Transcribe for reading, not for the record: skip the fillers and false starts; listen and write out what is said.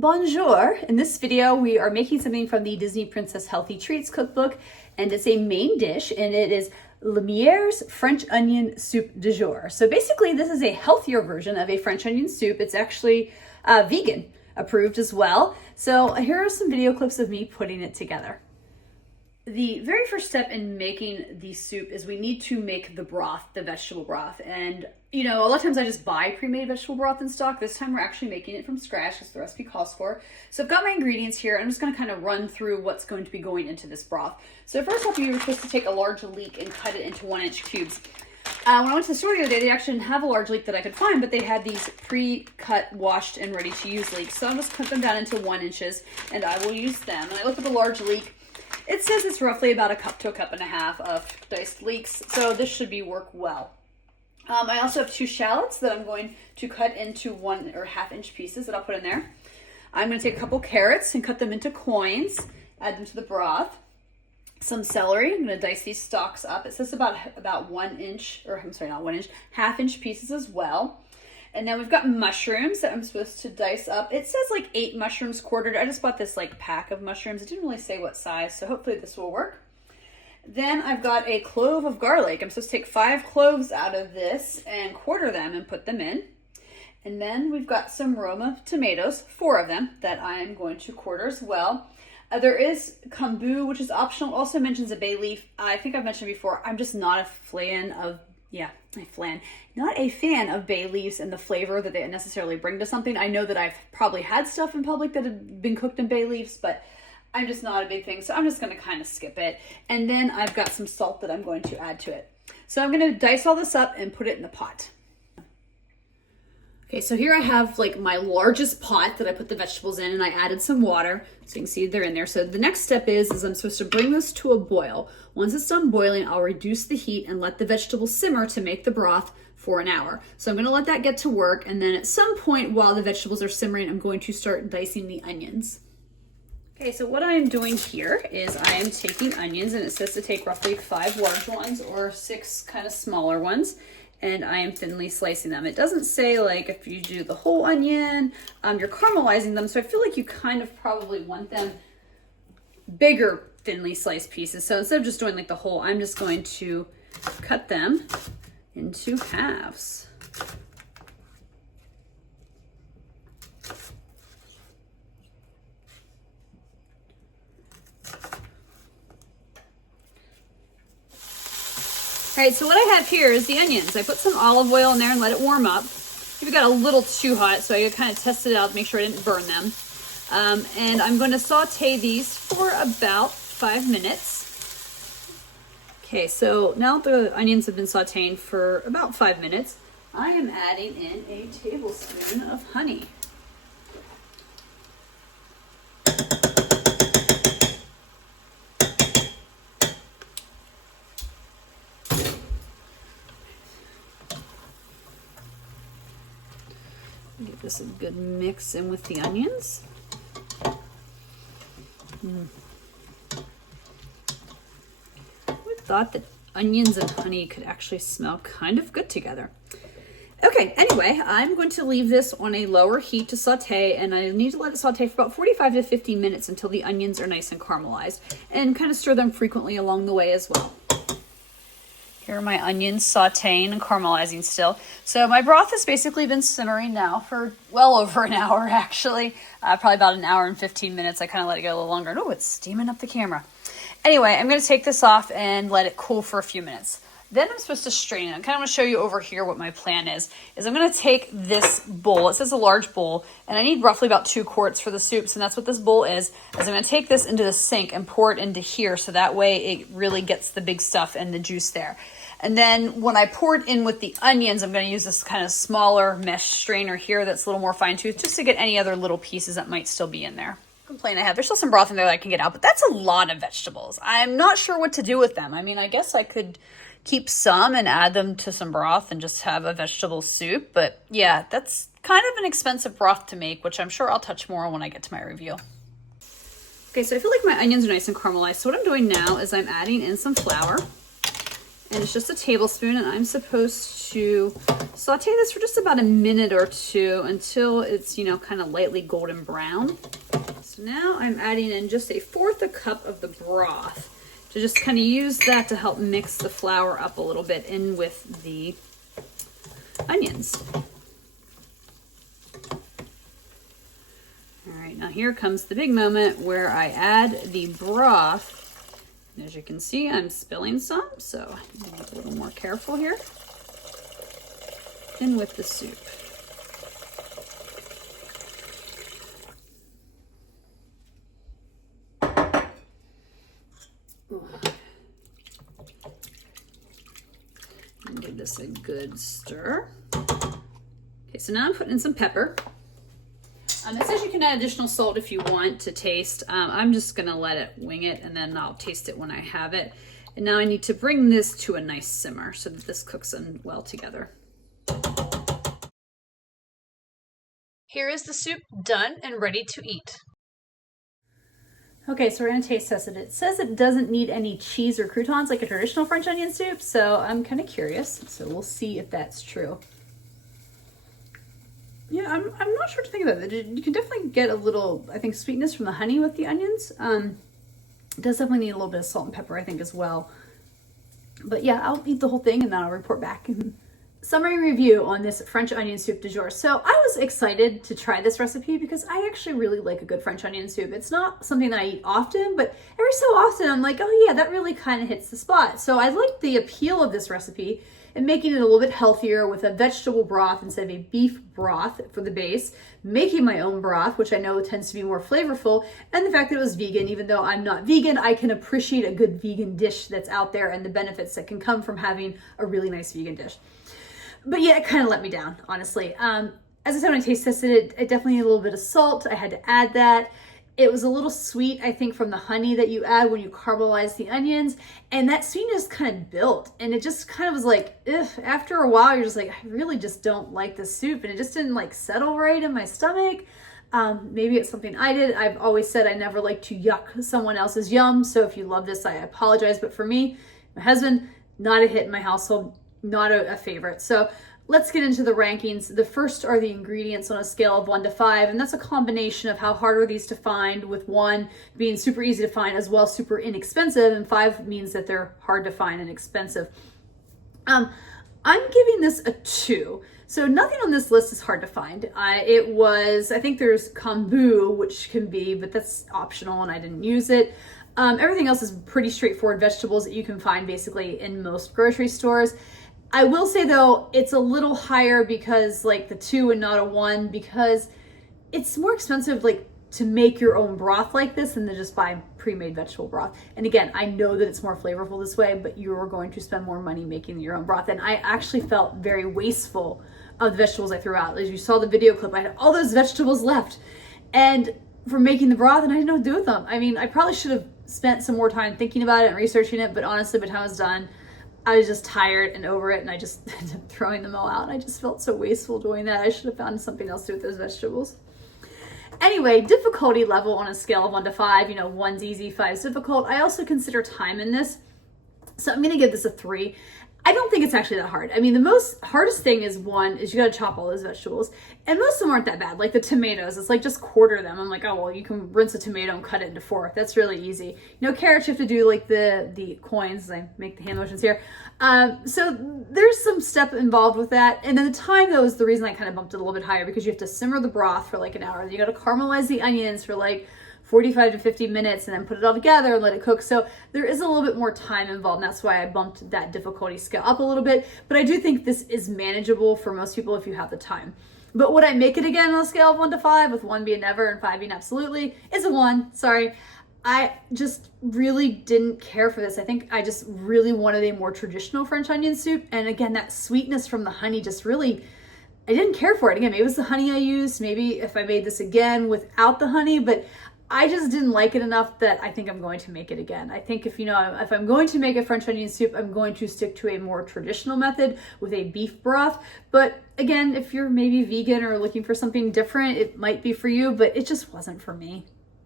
Bonjour! In this video, we are making something from the Disney Princess Healthy Treats cookbook, and it's a main dish, and it is Lumiere's French onion soup du jour. So basically, this is a healthier version of a French onion soup. It's actually vegan approved as well. So here are some video clips of me putting it together. The very first step in making the soup is we need to make the broth, the vegetable broth. And, you know, a lot of times I just buy pre-made vegetable broth in stock. This time we're actually making it from scratch, as the recipe calls for. So I've got my ingredients here. I'm just going to kind of run through what's going to be going into this broth. So first off, you were supposed to take a large leek and cut it into 1-inch cubes. When I went to the store the other day, they actually didn't have a large leek that I could find, but they had these pre-cut, washed, and ready-to-use leeks. So I'm just cut them down into 1 inches, and I will use them. And I looked at the large leek. It says it's roughly about a cup to a cup and a half of diced leeks, so this should work well. I also have 2 shallots that I'm going to cut into 1 or 1/2 inch pieces that I'll put in there. I'm going to take a couple carrots and cut them into coins, add them to the broth. Some celery, I'm going to dice these stalks up. It says about 1 inch, or I'm sorry, not 1 inch, 1/2 inch pieces as well. And then we've got mushrooms that I'm supposed to dice up. It says like 8 mushrooms quartered. I just bought this like pack of mushrooms. It didn't really say what size, so hopefully this will work. Then I've got a clove of garlic. I'm supposed to take 5 cloves out of this and quarter them and put them in. And then we've got some Roma tomatoes, 4 of them, that I'm going to quarter as well. There is kombu, which is optional. It also mentions a bay leaf. I think I've mentioned before, I'm just not a fan of not a fan of bay leaves and the flavor that they necessarily bring to something. I know that I've probably had stuff in public that had been cooked in bay leaves, but I'm just not a big thing, so I'm just going to kind of skip it. And then I've got some salt that I'm going to add to it. So I'm going to dice all this up and put it in the pot. Okay, so here I have like my largest pot that I put the vegetables in, and I added some water, so you can see they're in there. So the next step is I'm supposed to bring this to a boil. Once it's done boiling, I'll reduce the heat and let the vegetables simmer to make the broth for an hour. So I'm gonna let that get to work, and then at some point while the vegetables are simmering, I'm going to start dicing the onions. Okay, so what I'm doing here is I am taking onions, and it says to take roughly 5 large ones or 6 kind of smaller ones, and I am thinly slicing them. It doesn't say like if you do the whole onion, you're caramelizing them, so I feel like you kind of probably want them bigger thinly sliced pieces. So instead of just doing like the whole, I'm just going to cut them into halves. All right, so what I have here is the onions. I put some olive oil in there and let it warm up. Maybe got a little too hot, so I kind of tested it out to make sure I didn't burn them. And I'm going to saute these for about 5 minutes. Okay, so now the onions have been sauteing for about 5 minutes. I am adding in a tablespoon of honey. Give this a good mix in with the onions. I thought that onions and honey could actually smell kind of good together. Okay, anyway, I'm going to leave this on a lower heat to saute, and I need to let it saute for about 45 to 50 minutes until the onions are nice and caramelized, and kind of stir them frequently along the way as well. Here are my onions sauteing and caramelizing still. So my broth has basically been simmering now for well over an hour, actually. Probably about an hour and 15 minutes. I kind of let it go a little longer. Oh, it's steaming up the camera. Anyway, I'm going to take this off and let it cool for a few minutes. Then I'm supposed to strain it. I kind of want to show you over here what my plan is I'm going to take this bowl. It says a large bowl, and I need roughly about 2 quarts for the soups, and that's what this bowl is I'm going to take this into the sink and pour it into here, so that way it really gets the big stuff and the juice there. And then when I pour it in with the onions, I'm going to use this kind of smaller mesh strainer here that's a little more fine-toothed, just to get any other little pieces that might still be in there. Complaint I have, there's still some broth in there that I can get out, but that's a lot of vegetables. I'm not sure what to do with them. I mean, I guess I could keep some and add them to some broth and just have a vegetable soup, but yeah, that's kind of an expensive broth to make, which I'm sure I'll touch more on when I get to my review. Okay, so I feel like my onions are nice and caramelized, so what I'm doing now is I'm adding in some flour. And it's just a tablespoon, and I'm supposed to saute this for just about a minute or two until it's, you know, kind of lightly golden brown. So now I'm adding in just 1/4 cup of the broth to just kind of use that to help mix the flour up a little bit in with the onions. All right, now here comes the big moment where I add the broth. As you can see, I'm spilling some, so I'm gonna be a little more careful here. In with the soup. And give this a good stir. Okay, so now I'm putting in some pepper. It says you can add additional salt if you want to taste. I'm just gonna let it wing it, and then I'll taste it when I have it. And now I need to bring this to a nice simmer so that this cooks in well together. Here is the soup done and ready to eat. Okay, so we're gonna taste test it. It says it doesn't need any cheese or croutons like a traditional French onion soup, so I'm kind of curious. So we'll see if that's true. Yeah, I'm not sure what to think about it. You can definitely get a little, I think, sweetness from the honey with the onions. It does definitely need a little bit of salt and pepper, I think, as well. But yeah, I'll eat the whole thing and then I'll report back. Summary review on this French onion soup du jour. So I was excited to try this recipe because I actually really like a good French onion soup. It's not something that I eat often, but every so often I'm like, oh yeah, that really kind of hits the spot. So I like the appeal of this recipe and making it a little bit healthier with a vegetable broth instead of a beef broth for the base, making my own broth, which I know tends to be more flavorful, and the fact that it was vegan. Even though I'm not vegan, I can appreciate a good vegan dish that's out there and the benefits that can come from having a really nice vegan dish. But yeah, it kind of let me down, honestly. As I said, when I taste tested it, it definitely needed a little bit of salt. I had to add that. It was a little sweet, I think, from the honey that you add when you caramelize the onions. And that sweetness kind of built. And it just kind of was like, ugh, after a while, you're just like, I really just don't like this soup. And it just didn't like settle right in my stomach. Maybe it's something I did. I've always said I never like to yuck someone else's yum. So if you love this, I apologize. But for me, my husband, not a hit in my household, not a favorite. So let's get into the rankings. The first are the ingredients on a scale of 1 to 5, and that's a combination of how hard are these to find, with 1 being super easy to find as well super inexpensive, and 5 means that they're hard to find and expensive. I'm giving this a 2. So nothing on this list is hard to find. I think there's kombu, which can be, but that's optional and I didn't use it. Everything else is pretty straightforward vegetables that you can find basically in most grocery stores. I will say though, it's a little higher because like the 2 and not a 1, because it's more expensive like to make your own broth like this than to just buy pre-made vegetable broth. And again, I know that it's more flavorful this way, but you're going to spend more money making your own broth. And I actually felt very wasteful of the vegetables I threw out. As you saw the video clip, I had all those vegetables left and for making the broth, and I didn't know what to do with them. I mean, I probably should have spent some more time thinking about it and researching it, but honestly, by the time I was done, I was just tired and over it, and I just ended up throwing them all out. And I just felt so wasteful doing that. I should have found something else to do with those vegetables. Anyway, difficulty level on a scale of 1 to 5, 1's easy, 5's difficult. I also consider time in this. So I'm gonna give this a 3. I don't think it's actually that hard. I mean, the hardest thing is you gotta chop all those vegetables. And most of them aren't that bad. Like the tomatoes, it's like just quarter them. I'm like, oh, well, you can rinse a tomato and cut it into 4. That's really easy. Carrots, you have to do like the coins. I make the hand motions here. So there's some step involved with that. And then the time though is the reason I kind of bumped it a little bit higher, because you have to simmer the broth for like an hour. You gotta caramelize the onions for like 45 to 50 minutes and then put it all together and let it cook. So there is a little bit more time involved, and that's why I bumped that difficulty scale up a little bit. But I do think this is manageable for most people if you have the time. But would I make it again on a scale of 1 to 5, with 1 being never and 5 being absolutely? It's a 1, sorry. I just really didn't care for this. I think I just really wanted a more traditional French onion soup. And again, that sweetness from the honey just really, I didn't care for it. Again, maybe it was the honey I used. Maybe if I made this again without the honey, but I just didn't like it enough that I think I'm going to make it again. I think if I'm going to make a French onion soup, I'm going to stick to a more traditional method with a beef broth. But again, if you're maybe vegan or looking for something different, it might be for you, but it just wasn't for me.